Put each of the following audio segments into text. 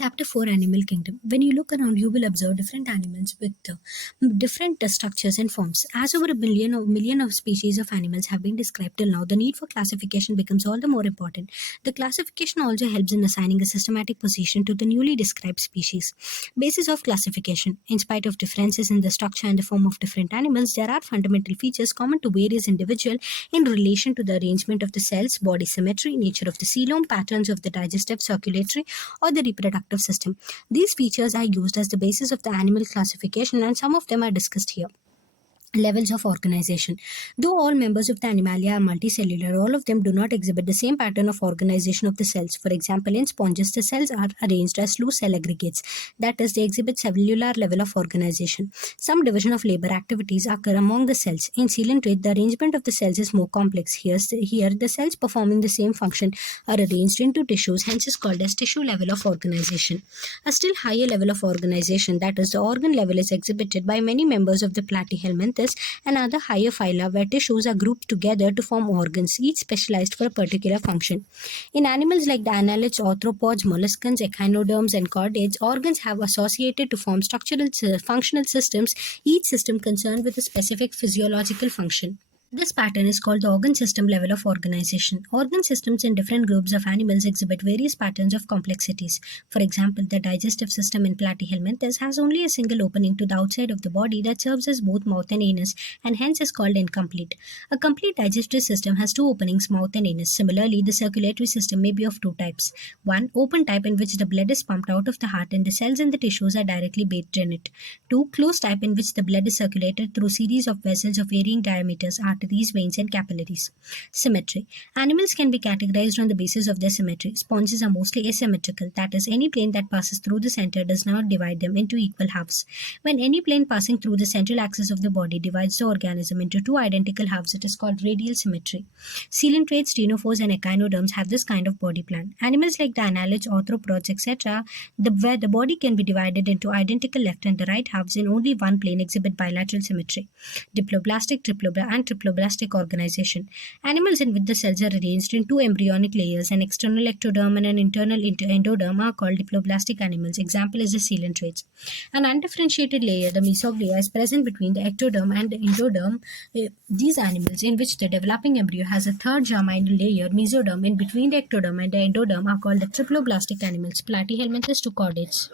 Chapter 4 Animal Kingdom. When you look around, you will observe different animals with different structures and forms. As over a million of species of animals have been described till now, the need for classification becomes all the more important. The classification also helps in assigning a systematic position to the newly described species. Basis of classification. In spite of differences in the structure and the form of different animals, there are fundamental features common to various individuals in relation to the arrangement of the cells, body symmetry, nature of the coelom, patterns of the digestive, circulatory, or the reproductive system. These features are used as the basis of the animal classification, and some of them are discussed here. Levels of organization. Though all members of the animalia are multicellular, all of them do not exhibit the same pattern of organization of the cells. For example, in sponges, the cells are arranged as loose cell aggregates. That is, they exhibit cellular level of organization. Some division of labor activities occur among the cells. In coelenterate, the arrangement of the cells is more complex. Here, the cells performing the same function are arranged into tissues, hence is called as tissue level of organization. A still higher level of organization, that is, the organ level, is exhibited by many members of the platyhelminthes and other higher phyla where tissues are grouped together to form organs, each specialized for a particular function. In animals like the annelids, arthropods, molluscans, echinoderms, and chordates, organs have associated to form functional systems, each system concerned with a specific physiological function. This pattern is called the organ system level of organization. Organ systems in different groups of animals exhibit various patterns of complexities. For example, the digestive system in platyhelminthes has only a single opening to the outside of the body that serves as both mouth and anus, and hence is called incomplete. A complete digestive system has two openings, mouth and anus. Similarly, the circulatory system may be of two types. One, open type, in which the blood is pumped out of the heart and the cells in the tissues are directly bathed in it. Two, closed type, in which the blood is circulated through series of vessels of varying diameters, arteries, veins, and capillaries. Symmetry. Animals can be categorized on the basis of their symmetry. Sponges are mostly asymmetrical, that is, any plane that passes through the center does not divide them into equal halves. When any plane passing through the central axis of the body divides the organism into two identical halves, it is called radial symmetry. Coelentrates, ctenophores, and echinoderms have this kind of body plan. Animals like the annelids, arthropods, etc., where the body can be divided into identical left and the right halves in only one plane, exhibit bilateral symmetry. Diploblastic, and triploblastic organization. Animals in which the cells are arranged in two embryonic layers, an external ectoderm and an internal endoderm, are called diploblastic animals. Example is the coelentrates. An undifferentiated layer, the mesoglia, is present between the ectoderm and the endoderm. These animals in which the developing embryo has a third germinal layer, mesoderm, in between the ectoderm and the endoderm, are called the triploblastic animals. Platyhelminthes to chordates.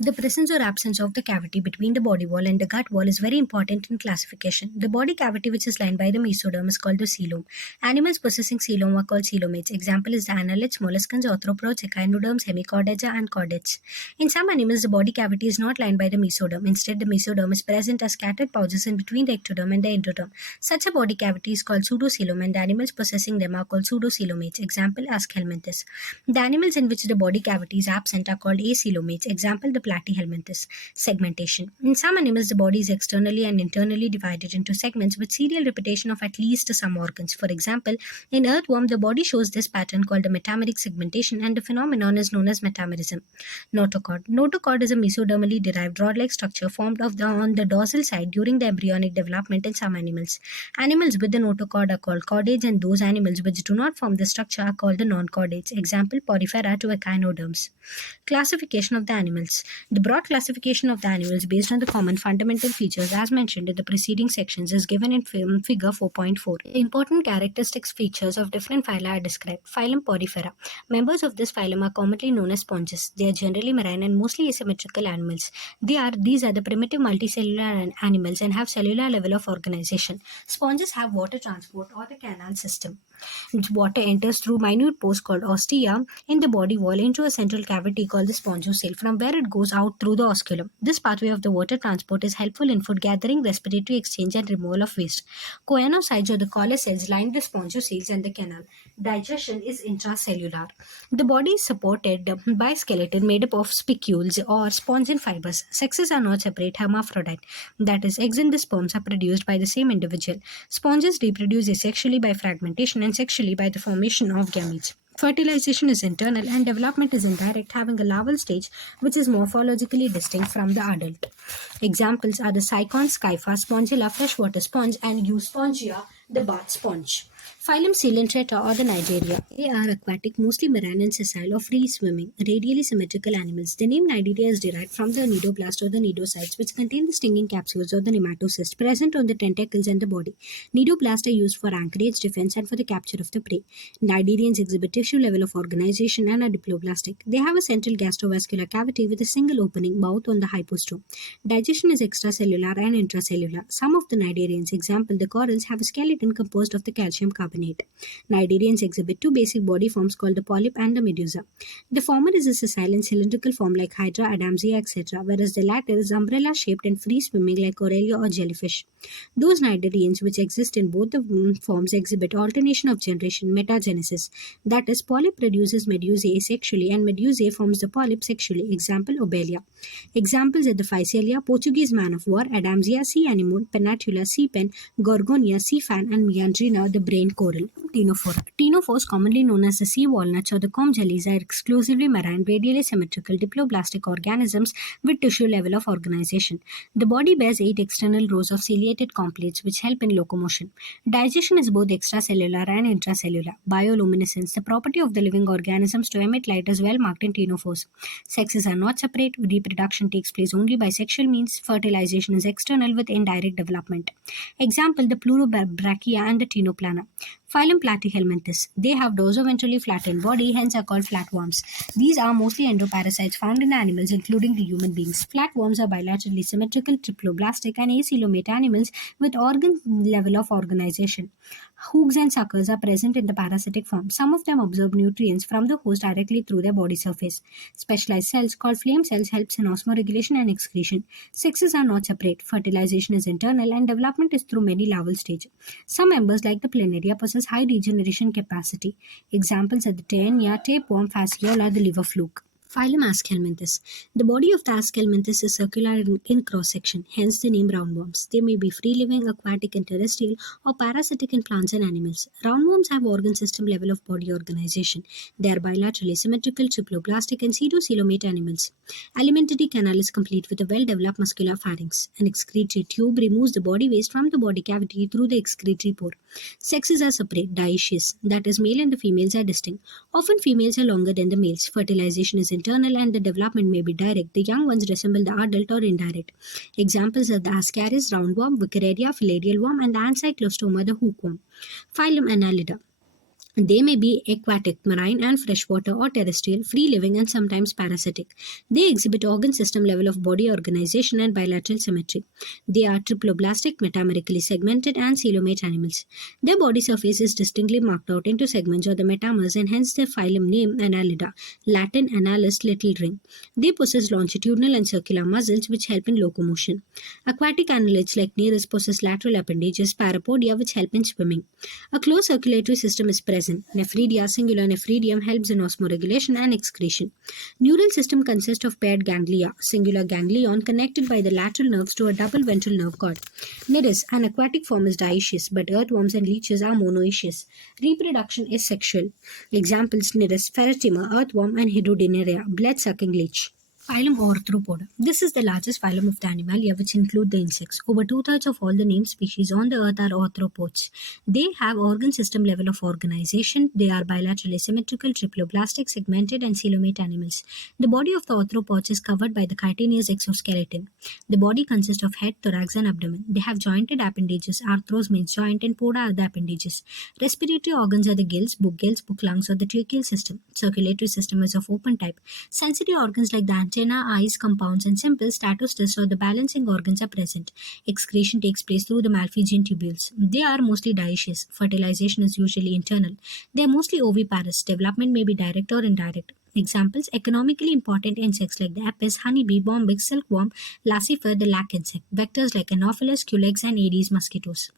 The presence or absence of the cavity between the body wall and the gut wall is very important in classification. The body cavity, which is lined by the mesoderm, is called the coelom. Animals possessing coelom are called coelomates. Example is the annelids, molluscans, arthropods, echinoderms, hemichordates, and chordates. In some animals, the body cavity is not lined by the mesoderm. Instead, the mesoderm is present as scattered pouches in between the ectoderm and the endoderm. Such a body cavity is called pseudocoelom, and the animals possessing them are called pseudocoelomates. Example, Aschelminthes. The animals in which the body cavity is absent are called acoelomates. Example, the platyhelminthes. Segmentation. In some animals, the body is externally and internally divided into segments with serial repetition of at least some organs. For example, in earthworm, the body shows this pattern called the metameric segmentation, and the phenomenon is known as metamerism. Notochord. Notochord is a mesodermally derived rod-like structure formed on the dorsal side during the embryonic development in some animals. Animals with the notochord are called chordates, and those animals which do not form the structure are called the non-chordates. Example, Porifera to echinoderms. Classification of the animals. The broad classification of the animals based on the common fundamental features as mentioned in the preceding sections is given in figure 4.4. The important characteristics features of different phyla are described. Phylum Porifera. Members of this phylum are commonly known as sponges. They are generally marine and mostly asymmetrical animals. These are the primitive multicellular animals and have cellular level of organization. Sponges have water transport or the canal system. Water enters through minute pores called ostia in the body wall into a central cavity called the spongiocele, from where it goes out through the osculum. This pathway of the water transport is helpful in food gathering, respiratory exchange, and removal of waste. Choanocytes or the collar cells line the spongioceles and the canal. Digestion is intracellular. The body is supported by a skeleton made up of spicules or spongin fibers. Sexes are not separate, hermaphrodite. That is, eggs and the sperms are produced by the same individual. Sponges reproduce asexually by fragmentation and sexually by the formation of gametes. Fertilization is internal and development is indirect, having a larval stage which is morphologically distinct from the adult. Examples are the Sycon, Scypha, Spongilla, freshwater sponge, and Euspongia, the bath sponge. Phylum Coelenterata or the Nigeria. They are aquatic, mostly marine and sessile or free swimming, radially symmetrical animals. The name Nigeria is derived from the nidoblast or the nidocytes, which contain the stinging capsules or the nematocysts present on the tentacles and the body. Nidoblasts are used for anchorage, defense, and for the capture of the prey. Nidarians exhibit tissue level of organization and are diploblastic. They have a central gastrovascular cavity with a single opening mouth on the hypostome. Digestion is extracellular and intracellular. Some of the Nidarians, example the corals, have a skeleton composed of the calcium carbonate. Nidarians exhibit two basic body forms called the polyp and the medusa. The former is a sessile and cylindrical form like Hydra, Adamsia, etc., whereas the latter is umbrella-shaped and free-swimming like Aurelia or jellyfish. Those Nidarians which exist in both the forms exhibit alternation of generation, metagenesis. That is, polyp produces medusae asexually and medusae forms the polyp sexually. Example, Obelia. Examples are the Physalia, Portuguese man of war, Adamsia, sea anemone, Pennatula, sea pen, Gorgonia, sea fan, and Meandrina, the brain coral. Ctenophora. Ctenophores, commonly known as the sea walnuts or the comb jellies, are exclusively marine, radially symmetrical, diploblastic organisms with tissue level of organization. The body bears 8 external rows of ciliated completes which help in locomotion. Digestion is both extracellular and intracellular. Bioluminescence, the property of the living organisms to emit light, is well marked in ctenophores. Sexes are not separate. Reproduction takes place only by sexual means. Fertilization is external with indirect development. Example, the pleurobrachia and the ctenoplana. Phylum Platyhelminthes. They have dorsoventrally flattened body, hence are called flatworms. These are mostly endoparasites found in animals, including the human beings. Flatworms are bilaterally symmetrical, triploblastic, and acoelomate animals with organ level of organization. Hooks and suckers are present in the parasitic form. Some of them absorb nutrients from the host directly through their body surface. Specialized cells called flame cells helps in osmoregulation and excretion. Sexes are not separate. Fertilization is internal and development is through many larval stages. Some members like the planaria possess high regeneration capacity. Examples are the Taenia, tapeworm, fasciola, the liver fluke. Phylum Aschelminthes. The body of the Aschelminthes is circular in cross-section, hence the name roundworms. They may be free-living, aquatic and terrestrial, or parasitic in plants and animals. Roundworms have organ system level of body organization. They are bilaterally symmetrical, triploblastic and pseudocoelomate animals. Alimentary canal is complete with a well-developed muscular pharynx. An excretory tube removes the body waste from the body cavity through the excretory pore. Sexes are separate, dioecious, that is, male and the females are distinct. Often females are longer than the males. Fertilization is internal and the development may be direct. The young ones resemble the adult or indirect. Examples are the Ascaris roundworm, Vicariaria filarial worm, and the Ancyclostoma, the hookworm. Phylum Annelida. They may be aquatic, marine and freshwater or terrestrial, free-living and sometimes parasitic. They exhibit organ system level of body organization and bilateral symmetry. They are triploblastic, metamerically segmented and coelomate animals. Their body surface is distinctly marked out into segments or the metamers and hence their phylum name Annelida, Latin annulus, little ring. They possess longitudinal and circular muscles which help in locomotion. Aquatic annelids like Nereus possess lateral appendages, parapodia, which help in swimming. A closed circulatory system is present. Nephridia, singular nephridium, helps in osmoregulation and excretion. Neural system consists of paired ganglia, singular ganglion connected by the lateral nerves to a double ventral nerve cord. Nereus, an aquatic form, is dioecious, but earthworms and leeches are monoecious. Reproduction is sexual. Examples: Nereus, Ferretima, earthworm, and Hydrodinaria, blood-sucking leech. Phylum Arthropoda. This is the largest phylum of the Animalia, which include the insects. Over two-thirds of all the named species on the earth are arthropods. They have organ system level of organization. They are bilaterally symmetrical, triploblastic, segmented, and coelomate animals. The body of the arthropods is covered by the chitinous exoskeleton. The body consists of head, thorax, and abdomen. They have jointed appendages. Arthros means joint, and poda are the appendages. Respiratory organs are the gills, book lungs, or the tracheal system. Circulatory system is of open type. Sensory organs like the antenna, eyes, compounds, and simple statocysters or the balancing organs are present. Excretion takes place through the Malpighian tubules. They are mostly dioecious. Fertilization is usually internal. They are mostly oviparous. Development may be direct or indirect. Examples: economically important insects like the apis, honeybee, bombyx, silkworm, lacifer, the lac insect. Vectors like Anopheles, culex, and Aedes mosquitoes.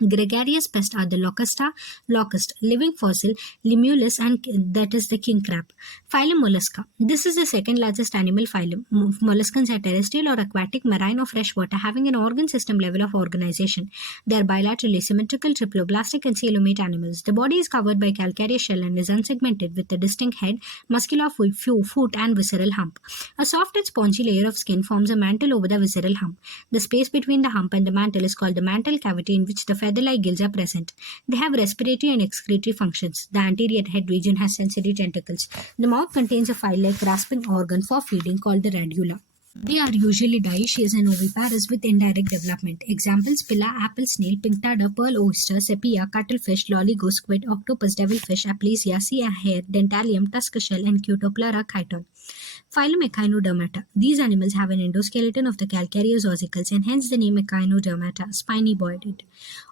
Gregarious pests are the locusta, locust, living fossil, limulus, and that is the king crab. Phylum Mollusca. This is the second largest animal phylum. Molluscans are terrestrial or aquatic, marine or freshwater, having an organ system level of organization. They are bilaterally symmetrical, triploblastic, and coelomate animals. The body is covered by calcareous shell and is unsegmented with a distinct head, muscular foot, and visceral hump. A soft and spongy layer of skin forms a mantle over the visceral hump. The space between the hump and the mantle is called the mantle cavity, in which the feather-like gills are present. They have respiratory and excretory functions. The anterior head region has sensory tentacles. The mouth contains a file-like grasping organ for feeding called the radula. They are usually dioecious and oviparous with indirect development. Examples: pilla, apple snail, pink tartar, pearl oyster, sepia, cuttlefish, loligo, squid, octopus, devilfish, aplysia, sea hare, dentalium, tusk shell, and Cutoplara chiton. Phylum Echinodermata. These animals have an endoskeleton of the calcareous ossicles and hence the name Echinodermata, spiny bodied.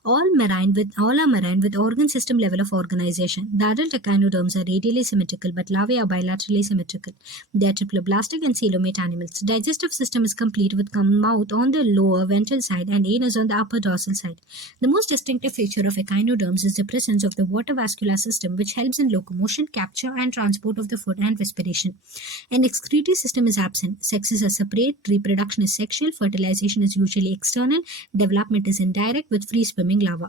All are marine with organ system level of organization. The adult echinoderms are radially symmetrical but larvae are bilaterally symmetrical. They are triploblastic and coelomate animals. Digestive system is complete with mouth on the lower ventral side and anus on the upper dorsal side. The most distinctive feature of echinoderms is the presence of the water vascular system, which helps in locomotion, capture, and transport of the food and respiration. An excretory system is absent. Sexes are separate, reproduction is sexual, fertilization is usually external, development is indirect with free swimming larvae.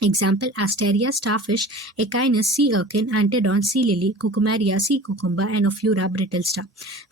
Example: Asteria, starfish, Echinus, sea urchin, Antedon, sea lily, Cucumaria, sea cucumber, and Ophura, brittle star.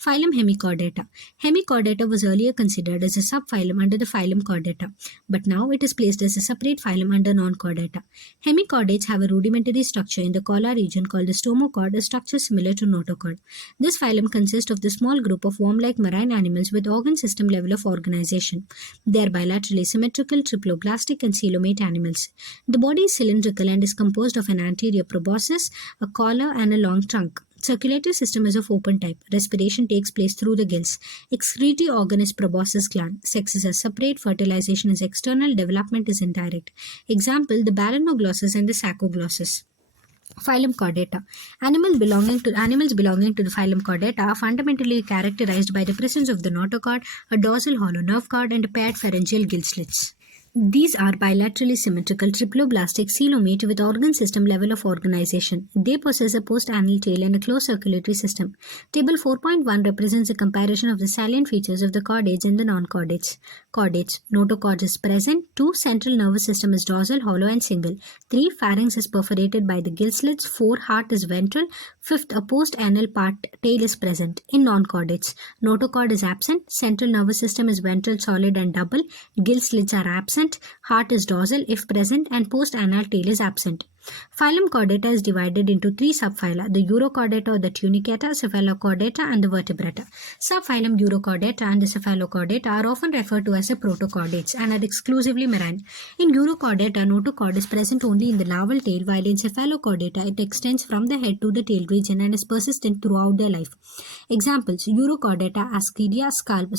Phylum Hemichordata. Hemichordata was earlier considered as a subphylum under the phylum Chordata, but now it is placed as a separate phylum under non-chordata. Hemichordates have a rudimentary structure in the collar region called the stomochord, a structure similar to notochord. This phylum consists of the small group of worm-like marine animals with organ system level of organization. They are bilaterally symmetrical, triploblastic, and coelomate animals. The body is cylindrical and is composed of an anterior proboscis, a collar, and a long trunk. Circulatory system is of open type. Respiration takes place through the gills. Excretory organ is proboscis gland. Sexes are separate. Fertilization is external. Development is indirect. Example: the balanoglossus and the saccoglossus. Phylum Chordata. Animals belonging to the phylum Chordata are fundamentally characterized by the presence of the notochord, a dorsal hollow nerve cord, and a paired pharyngeal gill slits. These are bilaterally symmetrical triploblastic coelomate with organ system level of organization. They possess a post-anal tail and a closed circulatory system. Table 4.1 represents a comparison of the salient features of the chordates and the non-chordates. Chordates. Notochord is present. 2. Central nervous system is dorsal, hollow, and single. 3. Pharynx is perforated by the gill slits. 4. Heart is ventral. 5th. A post-anal part tail is present. In non-chordates, notochord is absent. Central nervous system is ventral, solid, and double. Gill slits are absent. Heart is dorsal if present, and post-anal tail is absent. Phylum Chordata is divided into 3 subphyla: the Urochordata or the Tunicata, Cephalochordata, and the Vertebrata. Subphylum Urochordata and the Cephalochordata are often referred to as the protochordates and are exclusively marine. In Urochordata, notochord is present only in the larval tail, while in Cephalochordata it extends from the head to the tail region and is persistent throughout their life. Examples: Urochordata, Ascidia,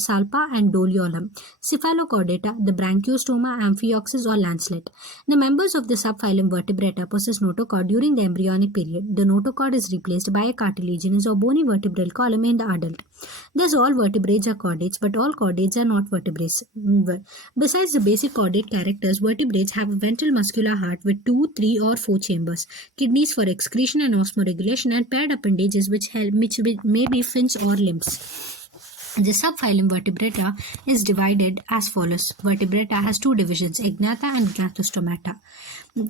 Salpa, and Doliolum. Cephalochordata, the Branchiostoma, Amphioxus, or lancelet. The members of the subphylum Vertebrata possess notochord during the embryonic period. The notochord is replaced by a cartilaginous or bony vertebral column in the adult. Thus, all vertebrates are chordates, but all chordates are not vertebrates. Besides the basic chordate characters, vertebrates have a ventral muscular heart with 2, 3, or 4 chambers, kidneys for excretion and osmoregulation, and paired appendages which may be fins or limbs. The subphylum Vertebrata is divided as follows. Vertebrata has 2 divisions, Egnatha and Gnathostomata.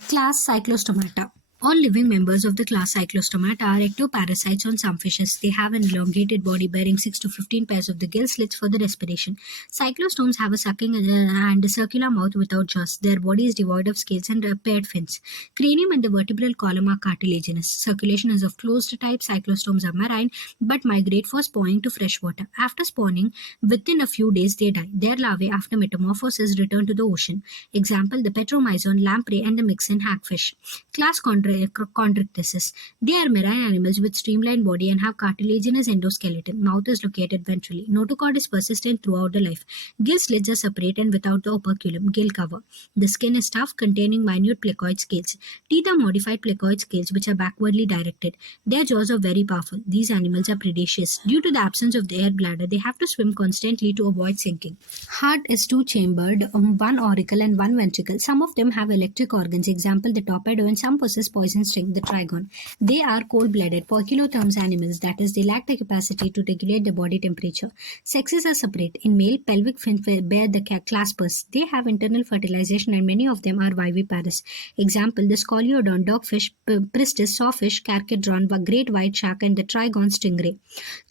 Class Cyclostomata. All living members of the class Cyclostomata are ectoparasites on some fishes. They have an elongated body bearing 6 to 15 pairs of the gill slits for the respiration. Cyclostomes have a sucking and a circular mouth without jaws. Their body is devoid of scales and paired fins. Cranium and the vertebral column are cartilaginous. Circulation is of closed type. Cyclostomes are marine but migrate for spawning to fresh water. After spawning, within a few days they die. Their larvae, after metamorphosis, return to the ocean. Example: the Petromyzon, lamprey, and the Mixin hagfish. Class Chondrichthyes. They are marine animals with streamlined body and have cartilaginous endoskeleton. Mouth is located ventrally. Notochord is persistent throughout the life. Gill slits are separate and without the operculum, gill cover. The skin is tough, containing minute placoid scales. Teeth are modified placoid scales which are backwardly directed. Their jaws are very powerful. These animals are predaceous. Due to the absence of the air bladder, they have to swim constantly to avoid sinking. Heart is 2-chambered, 1 auricle and 1 ventricle. Some of them have electric organs. Example: the torpedo, and some possess poison sting, the trigon. They are cold-blooded poikilotherms animals, that is, they lack the capacity to regulate the body temperature. Sexes are separate. In male, pelvic fins bear the claspers. They have internal fertilization and many of them are viviparous. Example: the scoliodon, dogfish, pristis, sawfish, carchedron, great white shark, and the trigon stingray.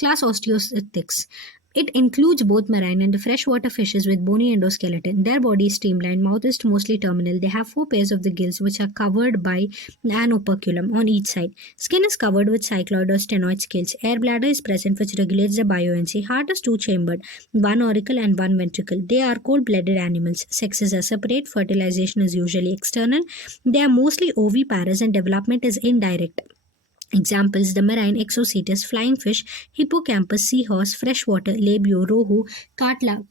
Class Osteocytics. It includes both marine and freshwater fishes with bony endoskeleton. Their body is streamlined, mouth is mostly terminal. They have four pairs of the gills, which are covered by an operculum on each side. Skin is covered with cycloid or stenoid scales. Air bladder is present, which regulates the buoyancy. Heart is two-chambered, one auricle and one ventricle. They are cold-blooded animals. Sexes are separate. Fertilization is usually external. They are mostly oviparous and development is indirect. Examples: the marine exocetus, flying fish, hippocampus, seahorse, freshwater, labio, rohu, catla,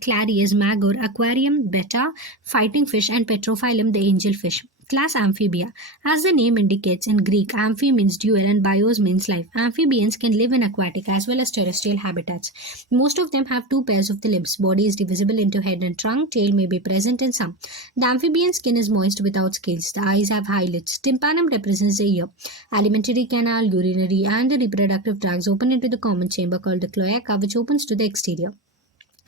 clarias, magor, aquarium, betta, fighting fish, and petrophilum, the angelfish. Class Amphibia. As the name indicates, in Greek, amphi means dual and bios means life. Amphibians can live in aquatic as well as terrestrial habitats. Most of them have two pairs of the limbs. Body is divisible into head and trunk. Tail may be present in some. The amphibian skin is moist without scales. The eyes have eyelids. Tympanum represents the ear. Alimentary canal, urinary, and the reproductive tracts open into the common chamber called the cloaca, which opens to the exterior.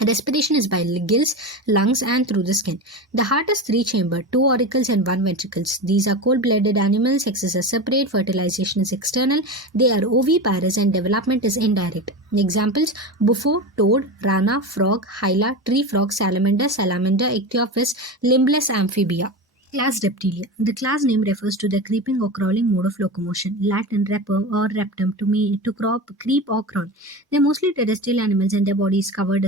Respiration is by gills, lungs, and through the skin. The heart is three-chambered, two auricles and one ventricles. These are cold-blooded animals. Sexes are separate. Fertilization is external. They are oviparous and development is indirect. Examples: buffo, toad, rana, frog, hyla, tree frog, salamander, ichthyophis, limbless amphibia. Class Reptilia. The class name refers to the creeping or crawling mode of locomotion. Latin repum or reptum to creep or crawl. They are mostly terrestrial animals and their body is covered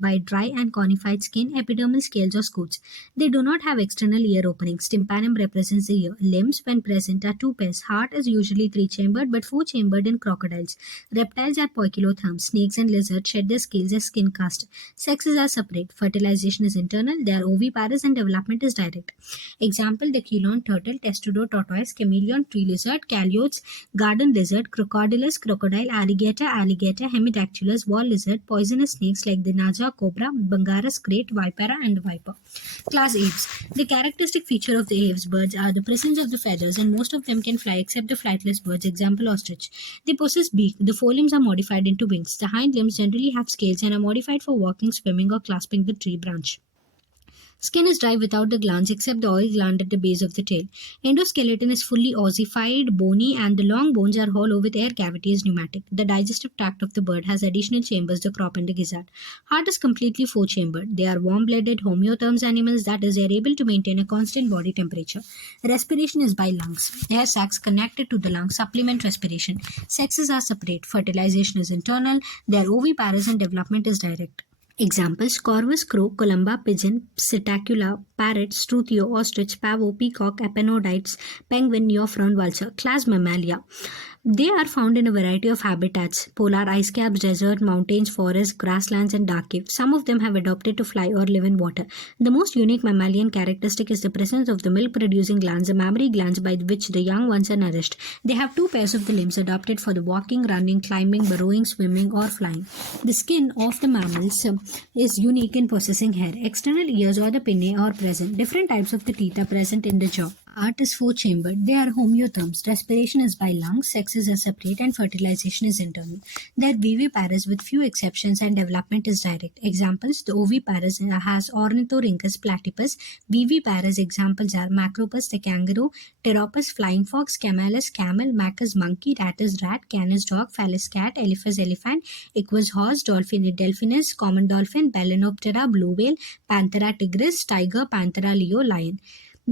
by dry and conified skin, epidermal scales or scutes. They do not have external ear openings. Tympanum represents the ear. Limbs, when present, are two pairs. Heart is usually three-chambered but four-chambered in crocodiles. Reptiles are poikilotherms. Snakes and lizards shed their scales as skin cast. Sexes are separate. Fertilization is internal. They are oviparous and development is direct. Example: the Keelan turtle, testudo tortoise, chameleon, tree lizard, caliotes, garden lizard, crocodilus, crocodile, alligator, hemidactylus, wall lizard, poisonous snakes like the naja, cobra, Bangaras crate, vipera, and viper. Class Aves. The characteristic feature of the aves birds are the presence of the feathers, and most of them can fly except the flightless birds, example ostrich. They possess beak. The forelimbs are modified into wings. The hind limbs generally have scales and are modified for walking, swimming, or clasping the tree branch. Skin is dry without the glands except the oil gland at the base of the tail. Endoskeleton is fully ossified, bony, and the long bones are hollow with air cavities pneumatic. The digestive tract of the bird has additional chambers, the crop and the gizzard. Heart is completely four-chambered. They are warm-blooded homeotherms animals, that is, they are able to maintain a constant body temperature. Respiration is by lungs. Air sacs connected to the lungs supplement respiration. Sexes are separate. Fertilization is internal. They are oviparous and development is direct. Examples: corvus, crow, columba, pigeon, psittacula, parrot, struthio, ostrich, pavo, peacock, epinodites, penguin, neophron, vulture. Class Mammalia. They are found in a variety of habitats: polar ice caps, desert, mountains, forests, grasslands, and dark caves. Some of them have adopted to fly or live in water. The most unique mammalian characteristic is the presence of the milk-producing glands, the mammary glands by which the young ones are nourished. They have two pairs of the limbs adapted for the walking, running, climbing, burrowing, swimming, or flying. The skin of the mammals is unique in possessing hair. External ears or the pinnae are present. Different types of the teeth are present in the jaw. Heart is four-chambered. They are homeotherms. Respiration is by lungs. Sexes are separate and fertilization is internal. They are viviparous with few exceptions and development is direct. Examples: the oviparous has Ornithorhynchus platypus. Viviparous examples are Macropus the kangaroo, Pteropus flying fox, Camelus camel, Macus monkey, Rattus rat, Canis dog, Phallus cat, Elephas elephant, Equus horse, Delphinus common dolphin, Balanoptera blue whale, Panthera tigris, tiger, Panthera leo lion.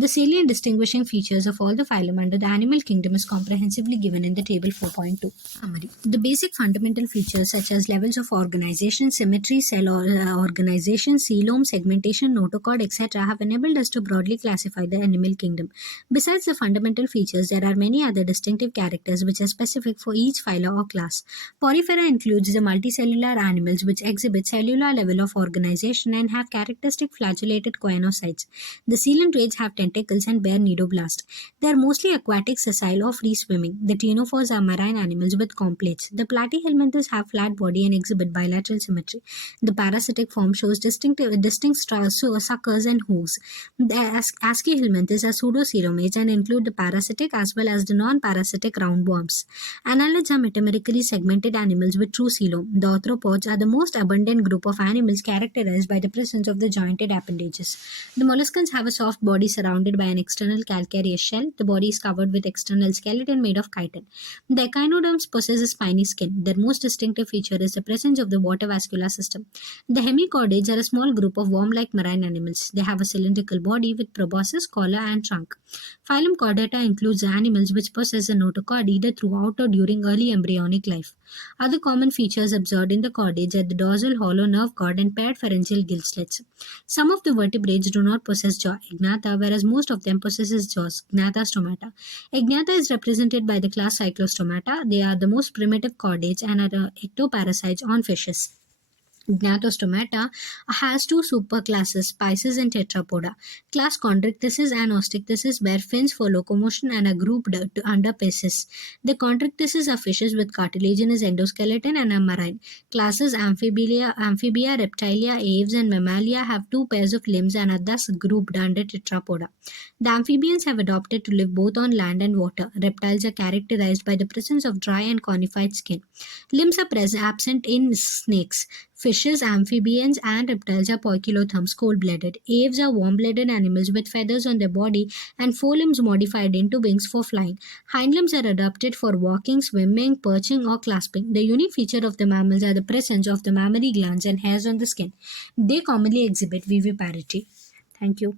The salient distinguishing features of all the phylum under the animal kingdom is comprehensively given in the table 4.2. Summary. The basic fundamental features such as levels of organization, symmetry, cell organization, coelom, segmentation, notochord, etc. have enabled us to broadly classify the animal kingdom. Besides the fundamental features, there are many other distinctive characters which are specific for each phyla or class. Porifera includes the multicellular animals which exhibit cellular level of organization and have characteristic flagellated choanocytes. The coelenterate have tentacles and bear nidoblast. They are mostly aquatic, sessile, or free swimming. The ctenophores are marine animals with complates. The platyhelminthes have flat body and exhibit bilateral symmetry. The parasitic form shows distinct suckers and hooves. The Aschelminthes are pseudoceromates and include the parasitic as well as the non-parasitic roundworms. Annelids are metamerically segmented animals with true coelom. The arthropods are the most abundant group of animals characterized by the presence of the jointed appendages. The molluscans have a soft body surrounding surrounded by an external calcareous shell. The body is covered with external skeleton made of chitin. The echinoderms possess a spiny skin. Their most distinctive feature is the presence of the water vascular system. The hemichordates are a small group of worm-like marine animals. They have a cylindrical body with proboscis, collar, and trunk. Phylum Chordata includes animals which possess a notochord either throughout or during early embryonic life. Other common features observed in the chordates are the dorsal hollow nerve cord and paired pharyngeal gill slits. Some of the vertebrates do not possess jaw, Ignatha, whereas most of them possesses jaws, Gnathostomata. Ignatha is represented by the class Cyclostomata. They are the most primitive chordates and are ectoparasites on fishes. Gnatostomata has two superclasses, Pisces and Tetrapoda. Class Chondrichthysis and Osteichthysis bear fins for locomotion and are grouped under Pisces. The Chondrichthysis are fishes with cartilaginous endoskeleton and are marine. Classes Amphibia, Reptilia, Aves, and Mammalia have two pairs of limbs and are thus grouped under Tetrapoda. The amphibians have adapted to live both on land and water. Reptiles are characterized by the presence of dry and conified skin. Limbs are absent in snakes. Fishes, amphibians, and reptiles are poikilotherms, cold-blooded. Aves are warm-blooded animals with feathers on their body and forelimbs modified into wings for flying. Hind limbs are adapted for walking, swimming, perching, or clasping. The unique feature of the mammals are the presence of the mammary glands and hairs on the skin. They commonly exhibit viviparity. Thank you.